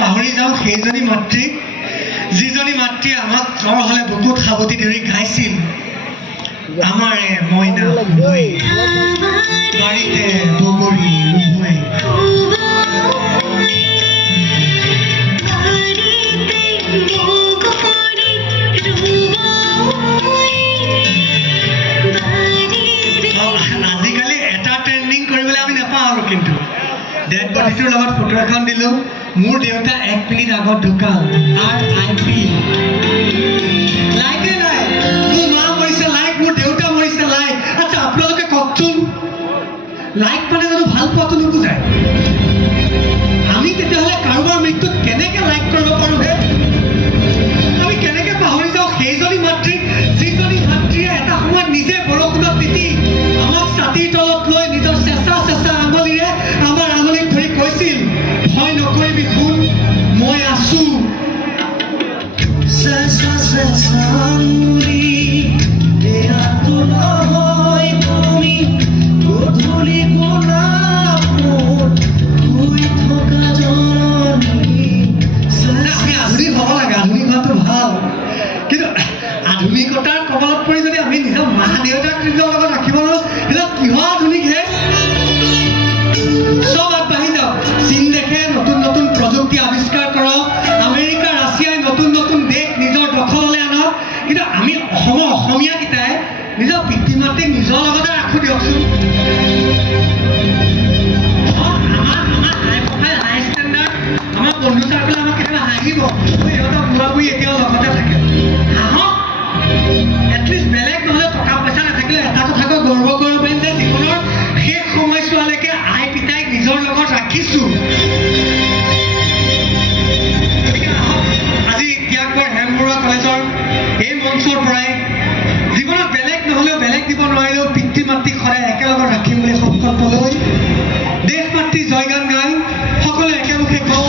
পাহৰি যাওঁ সেইজনী মাতৃক যিজনী মাতৃয়ে আমাক জ্বৰ হ'লে বুকুত সাৱটি ধৰি গাইছিল আমাৰে মইনা শুবৈ বাৰীতে বগৰী ৰুবৈ আজিকালি এটা ট্ৰেণ্ডিং কৰিবলৈ আমি নাপাওঁ আৰু কিন্তু ডেড বডিটোৰ লগত ফটো এখন দিলোঁ মোৰ দেউতা 1 মিনিট আগত ঢুকাল RIP লাইকে নাই মোৰ মা মৰিছে লাইক মোৰ দেউতা মৰিছে লাইক আচ্ছা আপোনালোকে কওকচোন লাইক মানে জানো ভাল পোৱাটো নুবুজায় আমি তেতিয়াহ'লে কাৰোবাৰ মৃত্যুত কেনেকৈ লাইক কৰিব পাৰোঁ হে আমি কেনেকৈ পাহৰি যাওঁ সেইজনী মাতৃক যিজনী মাতৃয়ে এটা সময়ত নিজে বৰষুণত তিতি আমাক ছাতিৰ তলত লৈ নিজৰ চেঁচা চেঁচা আঙুলিৰে আমাৰ আঙুলিত ধৰি কৈছিল ভয় নকৰিবি শুন মই আছো চেঁচা চেঁচা আঙুলি দেহাটো নহয় তুমি গধূলি গোলাপত শুই থকা জননী আমি আধুনিক হ'ব লাগে আধুনিক হোৱাটো ভাল কিন্তু আধুনিকতাৰ কবলত পৰি যদি আমি নিজৰ মা দেউতাক নিজৰ লগত ৰাখিব নোৱাৰোঁ তেতিয়া কিহৰ আধুনিক হে সব আগবাঢ়ি যাওক চীন দেশে নতুন নতুন প্ৰযুক্তি আৱিষ্কাৰ কৰক আমেৰিকা ৰাছিয়াই নতুন নতুন দেশ নিজৰ দখললৈ আনক কিন্তু আমি অসমীয়াকেইটাই নিজৰ পিতৃ মাতৃক নিজৰ লগতে ৰাখোঁ দিয়কচোন হাই ষ্টেণ্ডাৰ্ড আমাৰ বন্ধু চাৰ্কলে আমাক কেতিয়াবা হাঁহিব সিহঁতৰ বুঢ়া বুঢ়ী এতিয়াও লগতে থাকে হাঁহক এটলিষ্ট বেলেগ নহ'লে টকা পইচা নাথাকিলে এটা কথাকৈ গৰ্ব কৰিব পাৰিম যে জীৱনৰ শেষ সময়ছোৱালৈকে আই পিতাইক নিজৰ লগত ৰাখিছোঁ গতিকে আহক আজি ত্যাগবৰ হেমবৰুৱা কলেজৰ এই মঞ্চৰ পৰাই জীৱনত বেলেগ নহ'লেও বেলেগ দিব নোৱাৰিলেও পিতৃ মাতৃক সদায় একেলগত ৰাখিম বুলি সংকল্প লৈ দেশ মাতৃ জয়গান গাই সকলোৱে একেমুখে কওঁ